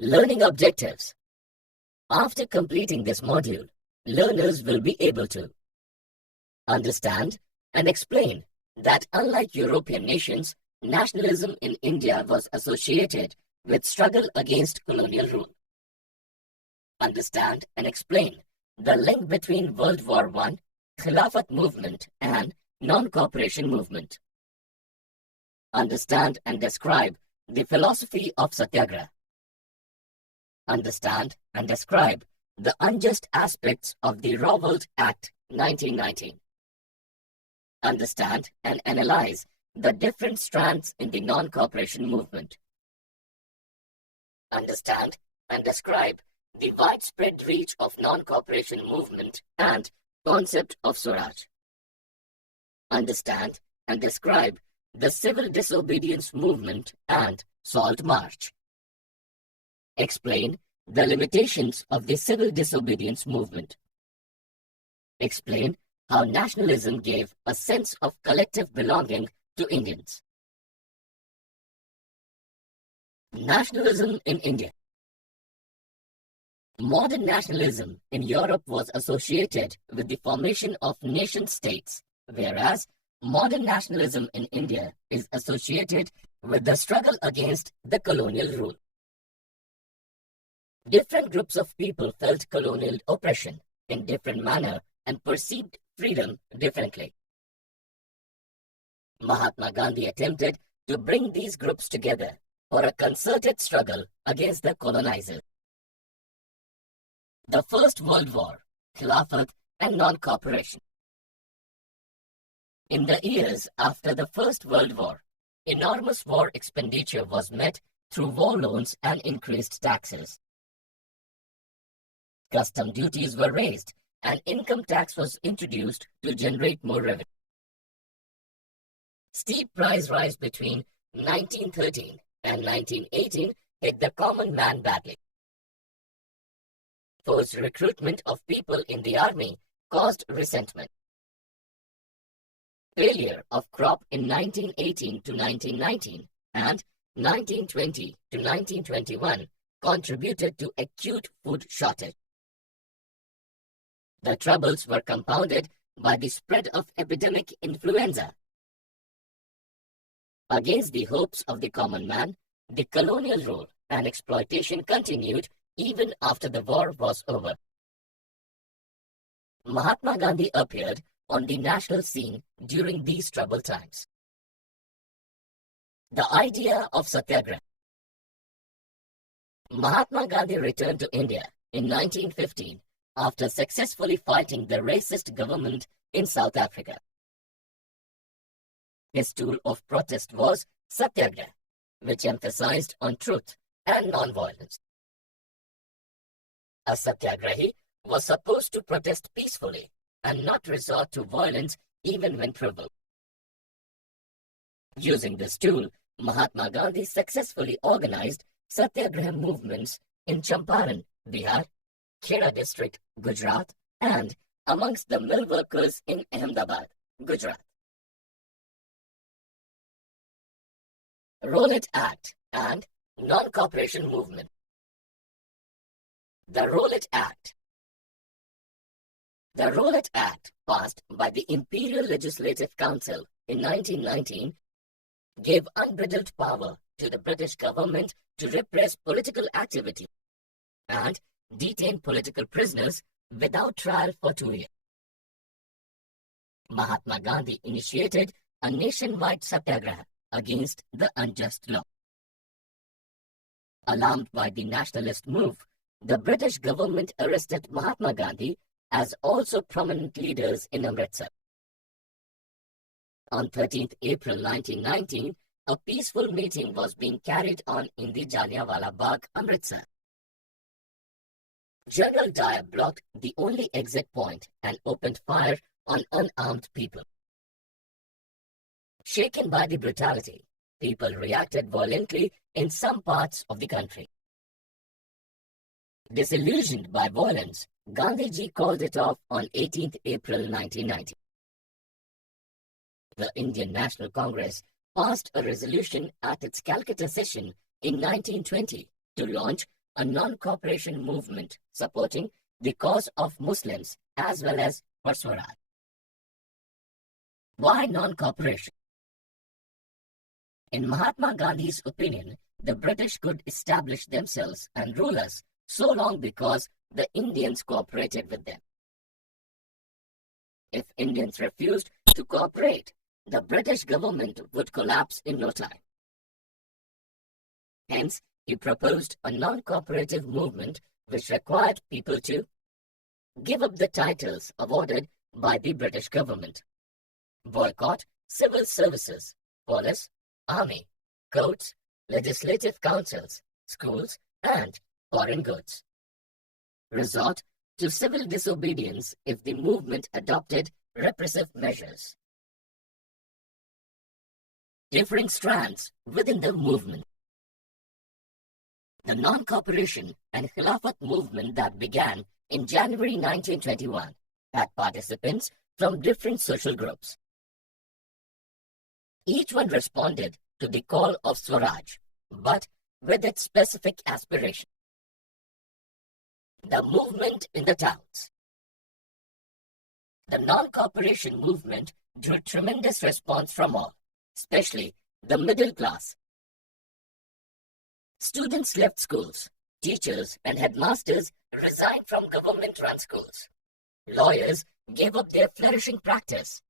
Learning objectives. After completing this module, learners will be able to understand and explain that unlike European nations, nationalism in India was associated with struggle against colonial rule. Understand and explain the link between World War I, Khilafat movement and non-cooperation movement. Understand and describe the philosophy of Satyagraha. Understand and describe the unjust aspects of the Revolt Act 1919. Understand and analyze the different strands in the non-cooperation movement. Understand and describe the widespread reach of non-cooperation movement and concept of Swaraj. Understand and describe the civil disobedience movement and Salt March. Explain the limitations of the civil disobedience movement. Explain how nationalism gave a sense of collective belonging to Indians. Nationalism in India. Modern nationalism in Europe was associated with the formation of nation-states, whereas modern nationalism in India is associated with the struggle against the colonial rule. Different groups of people felt colonial oppression in different manner and perceived freedom differently. Mahatma Gandhi attempted to bring these groups together for a concerted struggle against the colonizers. The First World War, Khilafat and non-cooperation. In the years after the First World War, enormous war expenditure was met through war loans and increased taxes. Custom duties were raised and income tax was introduced to generate more revenue. Steep price rise between 1913 and 1918 hit the common man badly. Forced recruitment of people in the army caused resentment. Failure of crop in 1918 to 1919 and 1920 to 1921 contributed to acute food shortage. The troubles were compounded by the spread of epidemic influenza. Against the hopes of the common man, the colonial rule and exploitation continued even after the war was over. Mahatma Gandhi appeared on the national scene during these troubled times. The idea of Satyagraha. Mahatma Gandhi returned to India in 1915 after successfully fighting the racist government in South Africa. His tool of protest was Satyagraha, which emphasized on truth and non-violence. A Satyagrahi was supposed to protest peacefully and not resort to violence even when provoked. Using this tool, Mahatma Gandhi successfully organized Satyagraha movements in Champaran, Bihar, Khera district, Gujarat, and amongst the mill workers in Ahmedabad, Gujarat. Rowlatt Act and Non-Cooperation Movement. The Rowlatt Act. The Rowlatt Act, passed by the Imperial Legislative Council in 1919, gave unbridled power to the British government to repress political activity and detain political prisoners without trial for 2 years. Mahatma Gandhi initiated a nationwide satyagraha against the unjust law. Alarmed by the nationalist move, the British government arrested Mahatma Gandhi as also prominent leaders in Amritsar. On 13th April 1919, a peaceful meeting was being carried on in the Jallianwala Bagh, Amritsar. General Dyer blocked the only exit point and opened fire on unarmed people. Shaken by the brutality, people reacted violently in some parts of the country. Disillusioned by violence, Gandhiji called it off on 18th April 1990. The Indian National Congress passed a resolution at its Calcutta session in 1920 to launch a non-cooperation movement supporting the cause of Muslims as well as for Swaraj. Why non-cooperation? In Mahatma Gandhi's opinion, the British could establish themselves and rule us so long because the Indians cooperated with them. If Indians refused to cooperate, the British government would collapse in no time. Hence, he proposed a non-cooperative movement which required people to give up the titles awarded by the British government, boycott civil services, police, army, courts, legislative councils, schools, and foreign goods. Resort to civil disobedience if the movement adopted repressive measures. Different strands within the movement. The non-cooperation and Khilafat movement that began in January 1921 had participants from different social groups. Each one responded to the call of Swaraj, but with its specific aspiration. The movement in the towns. The non-cooperation movement drew tremendous response from all, especially the middle class. Students left schools, teachers and headmasters resigned from government-run schools. Lawyers gave up their flourishing practice.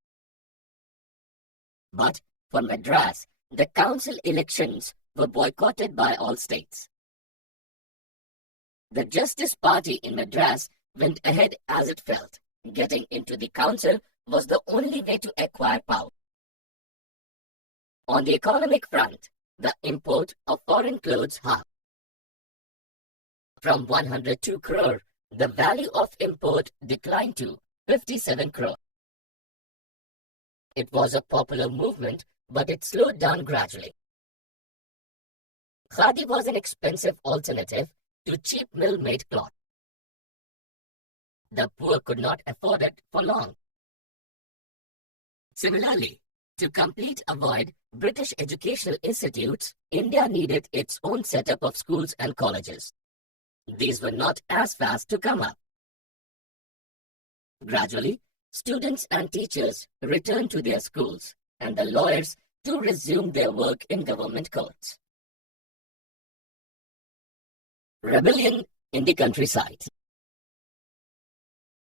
But for Madras, the council elections were boycotted by all states. The Justice Party in Madras went ahead as it felt. Getting into the council was the only way to acquire power. On the economic front, the import of foreign clothes halved. From 102 crore, the value of import declined to 57 crore. It was a popular movement, but it slowed down gradually. Khadi was an expensive alternative to cheap mill-made cloth. The poor could not afford it for long. Similarly, to complete a void British educational institutes, India needed its own setup of schools and colleges. These were not as fast to come up. Gradually, students and teachers returned to their schools, and the lawyers to resume their work in government courts. Rebellion in the countryside.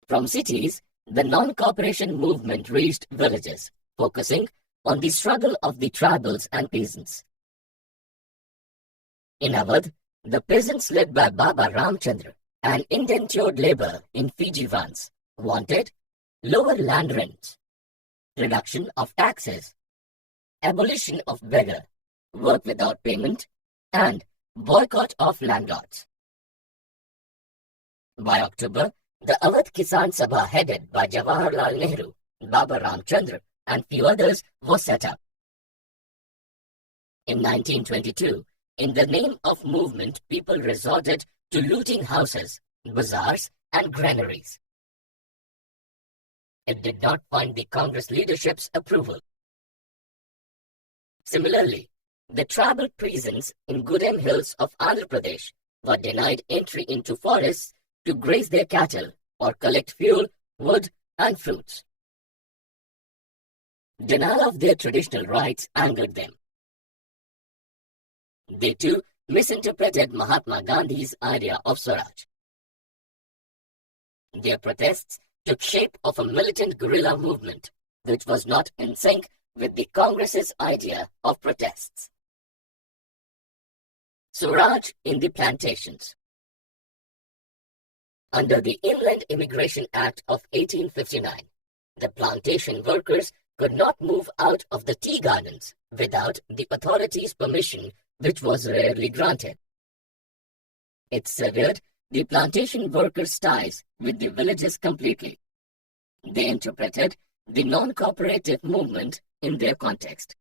From cities, the non-cooperation movement reached villages, focusing on the struggle of the tribals and peasants. In Awadh, the peasants led by Baba Ramchandra, an indentured labor in Fiji once, wanted lower land rents, reduction of taxes, abolition of beggar, work without payment, and boycott of landlords. By October, the Awadh Kisan Sabha headed by Jawaharlal Nehru, Baba Ramchandra, and few others was set up. In 1922, in the name of movement, people resorted to looting houses, bazaars, and granaries. It did not find the Congress leadership's approval. Similarly, the tribal peasants in Gudem Hills of Andhra Pradesh were denied entry into forests to graze their cattle or collect fuel, wood, and fruits. Denial of their traditional rights angered them. They too misinterpreted Mahatma Gandhi's idea of Swaraj. Their protests took shape of a militant guerrilla movement, which was not in sync with the Congress's idea of protests. Swaraj in the plantations. Under the Inland Immigration Act of 1859, the plantation workers could not move out of the tea gardens without the authorities' permission, which was rarely granted. It severed the plantation workers' ties with the villages completely. They interpreted the non-cooperative movement in their context.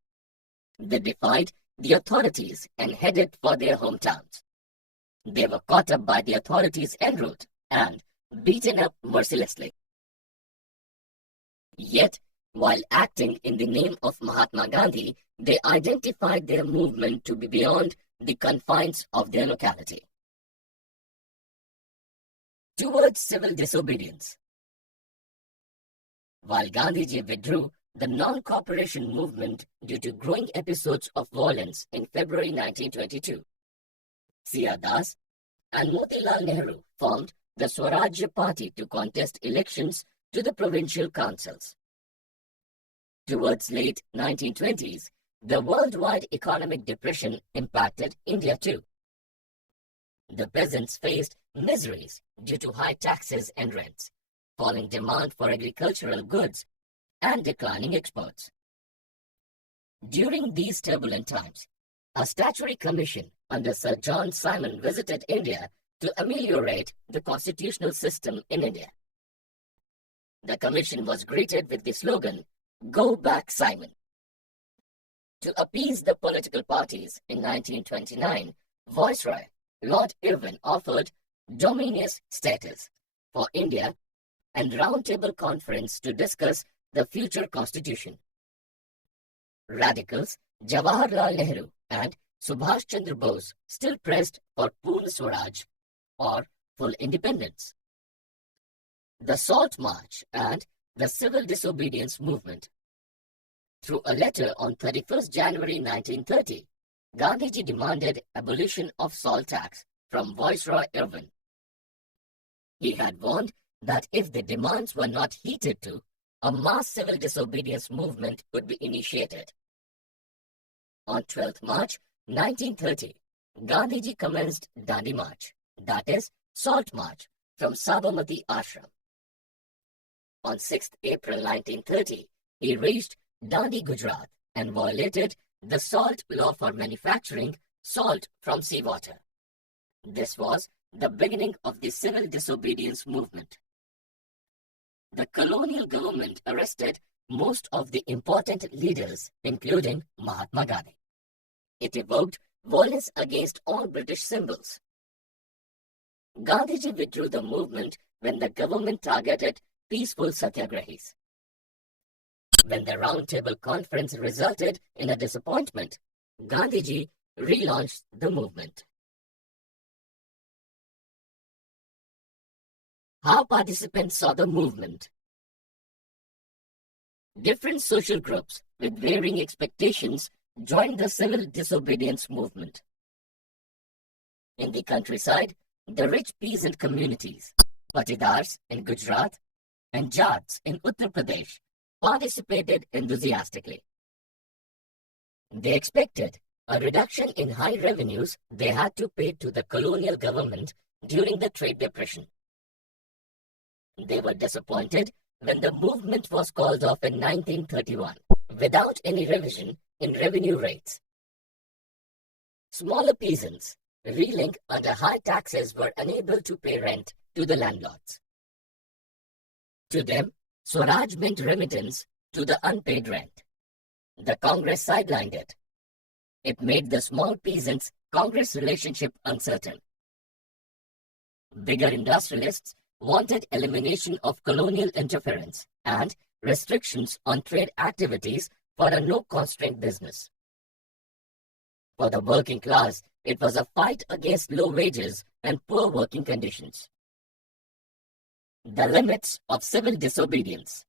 They defied the authorities and headed for their hometowns. They were caught up by the authorities en route and beaten up mercilessly. Yet, while acting in the name of Mahatma Gandhi, they identified their movement to be beyond the confines of their locality. towards civil disobedience. While Gandhiji withdrew the non-cooperation movement due to growing episodes of violence in February 1922, C.R. Das and Motilal Nehru formed the Swarajya Party to contest elections to the provincial councils. Towards late 1920s, the worldwide economic depression impacted India too. The peasants faced miseries due to high taxes and rents, falling demand for agricultural goods, and declining exports. During these turbulent times, a statutory commission under Sir John Simon visited India to ameliorate the constitutional system in India. The commission was greeted with the slogan, "Go back, Simon." To appease the political parties in 1929, Viceroy Lord Irwin offered Dominus status for India and roundtable conference to discuss the future constitution. Radicals Jawaharlal Nehru and Subhash Chandra Bose still pressed for Purna Swaraj or full independence. The Salt March and the Civil Disobedience Movement. Through a letter on 31st January 1930, Gandhiji demanded abolition of salt tax from Viceroy Irwin. He had warned that if the demands were not heeded to, a mass civil disobedience movement would be initiated. On 12th March 1930, Gandhiji commenced Dandi March, that is, Salt March, from Sabarmati Ashram. On 6th April 1930, he reached Dandi, Gujarat, and violated the salt law for manufacturing salt from seawater. This was the beginning of the civil disobedience movement. The colonial government arrested most of the important leaders, including Mahatma Gandhi. It evoked violence against all British symbols. Gandhiji withdrew the movement when the government targeted peaceful satyagrahis. When the roundtable conference resulted in a disappointment, Gandhiji relaunched the movement. How participants saw the movement. Different social groups with varying expectations joined the civil disobedience movement. In the countryside, the rich peasant communities, Patidars in Gujarat and Jats in Uttar Pradesh, participated enthusiastically. They expected a reduction in high revenues they had to pay to the colonial government during the trade depression. They were disappointed when the movement was called off in 1931 without any revision in revenue rates. Smaller peasants, reeling under high taxes, were unable to pay rent to the landlords. To them, Swaraj meant remittance to the unpaid rent. The Congress sidelined it. It made the small peasants' Congress relationship uncertain. Bigger industrialists wanted elimination of colonial interference and restrictions on trade activities for a no-constraint business. For the working class, it was a fight against low wages and poor working conditions. The limits of civil disobedience.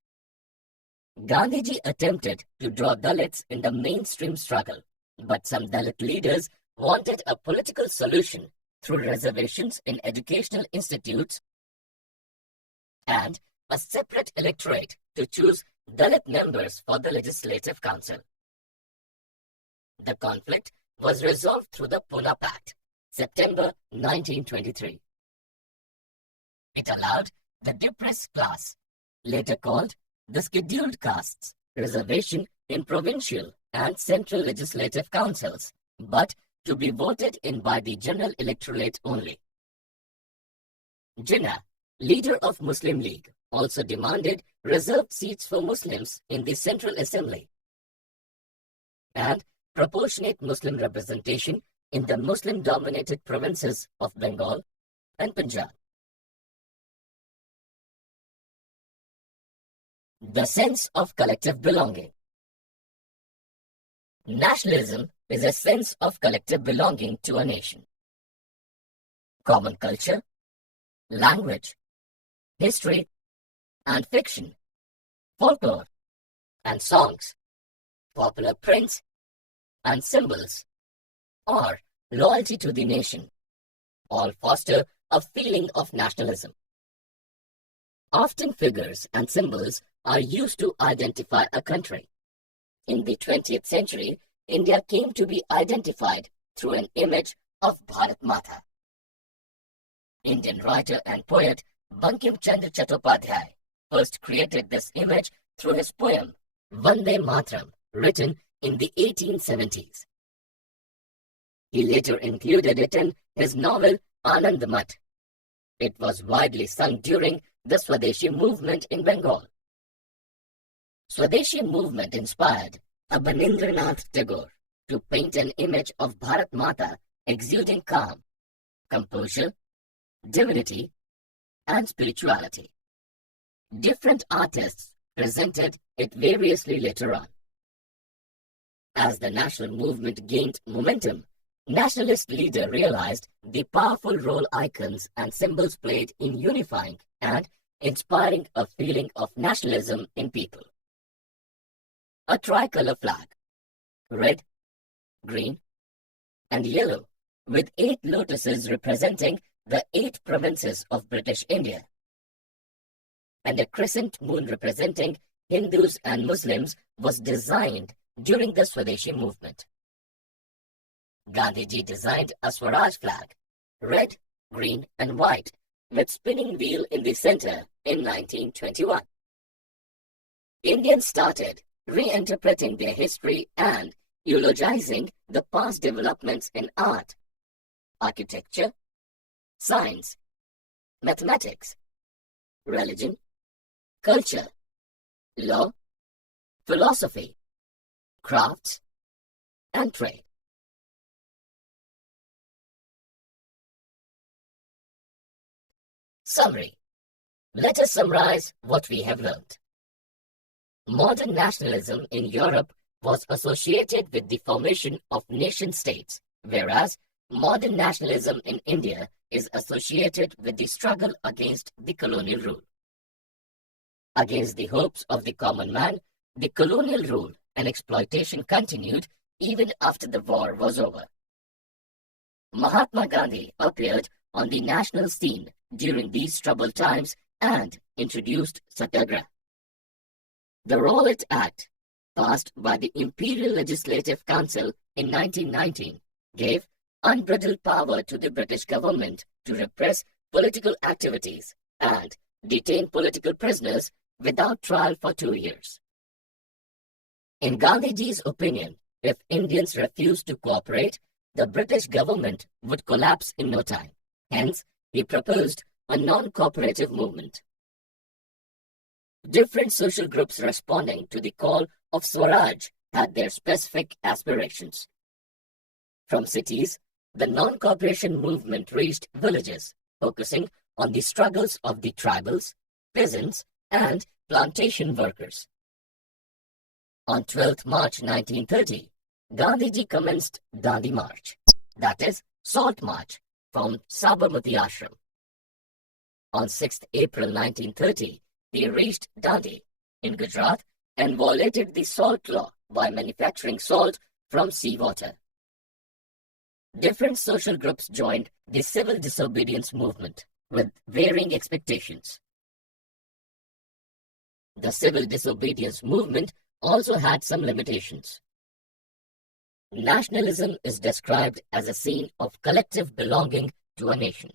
Gandhiji attempted to draw Dalits in the mainstream struggle, but some Dalit leaders wanted a political solution through reservations in educational institutes and a separate electorate to choose Dalit members for the Legislative Council. The conflict was resolved through the Pune Pact, September 1923. It allowed the depressed class, later called the scheduled castes, reservation in provincial and central legislative councils, but to be voted in by the general electorate only. Jinnah, leader of Muslim League, also demanded reserved seats for Muslims in the Central Assembly and proportionate Muslim representation in the Muslim-dominated provinces of Bengal and Punjab. The sense of collective belonging. Nationalism is a sense of collective belonging to a nation. Common culture, language, history and fiction, folklore and songs, popular prints and symbols, or loyalty to the nation, all foster a feeling of nationalism. Often figures and symbols are used to identify a country. In the 20th century, India came to be identified through an image of Bharat Mata. Indian writer and poet Bankim Chandra Chattopadhyay first created this image through his poem Vande Mataram, written in the 1870s. He later included it in his novel Anand Math. It was widely sung during the Swadeshi movement in Bengal. Swadeshi movement inspired Abanindranath Tagore to paint an image of Bharat Mata exuding calm, composure, divinity, and spirituality. Different artists presented it variously later on. As the national movement gained momentum, nationalist leaders realized the powerful role icons and symbols played in unifying and inspiring a feeling of nationalism in people. A tricolor flag, red, green, and yellow, with 8 lotuses representing the 8 provinces of British India, and a crescent moon representing Hindus and Muslims, was designed during the Swadeshi movement. Gandhiji designed a Swaraj flag, red, green, and white, with spinning wheel in the center in 1921. Indians started reinterpreting their history and eulogizing the past developments in art, architecture, science, mathematics, religion, culture, law, philosophy, crafts, and trade. Summary. Let us summarize what we have learned. Modern nationalism in Europe was associated with the formation of nation-states, whereas modern nationalism in India is associated with the struggle against the colonial rule. Against the hopes of the common man, the colonial rule and exploitation continued even after the war was over. Mahatma Gandhi appeared on the national scene during these troubled times and introduced Satyagraha. The Rowlatt Act, passed by the Imperial Legislative Council in 1919, gave unbridled power to the British government to repress political activities and detain political prisoners without trial for 2 years. In Gandhiji's opinion, if Indians refused to cooperate, the British government would collapse in no time. Hence, he proposed a non-cooperative movement. Different social groups responding to the call of Swaraj had their specific aspirations. From cities, the non-cooperation movement reached villages, focusing on the struggles of the tribals, peasants, and plantation workers. On 12th March 1930, Gandhiji commenced Dandi March, that is, Salt March, from Sabarmati Ashram. On 6th April 1930, he reached Dandi in Gujarat and violated the salt law by manufacturing salt from seawater. Different social groups joined the civil disobedience movement with varying expectations. The civil disobedience movement also had some limitations. Nationalism is described as a scene of collective belonging to a nation.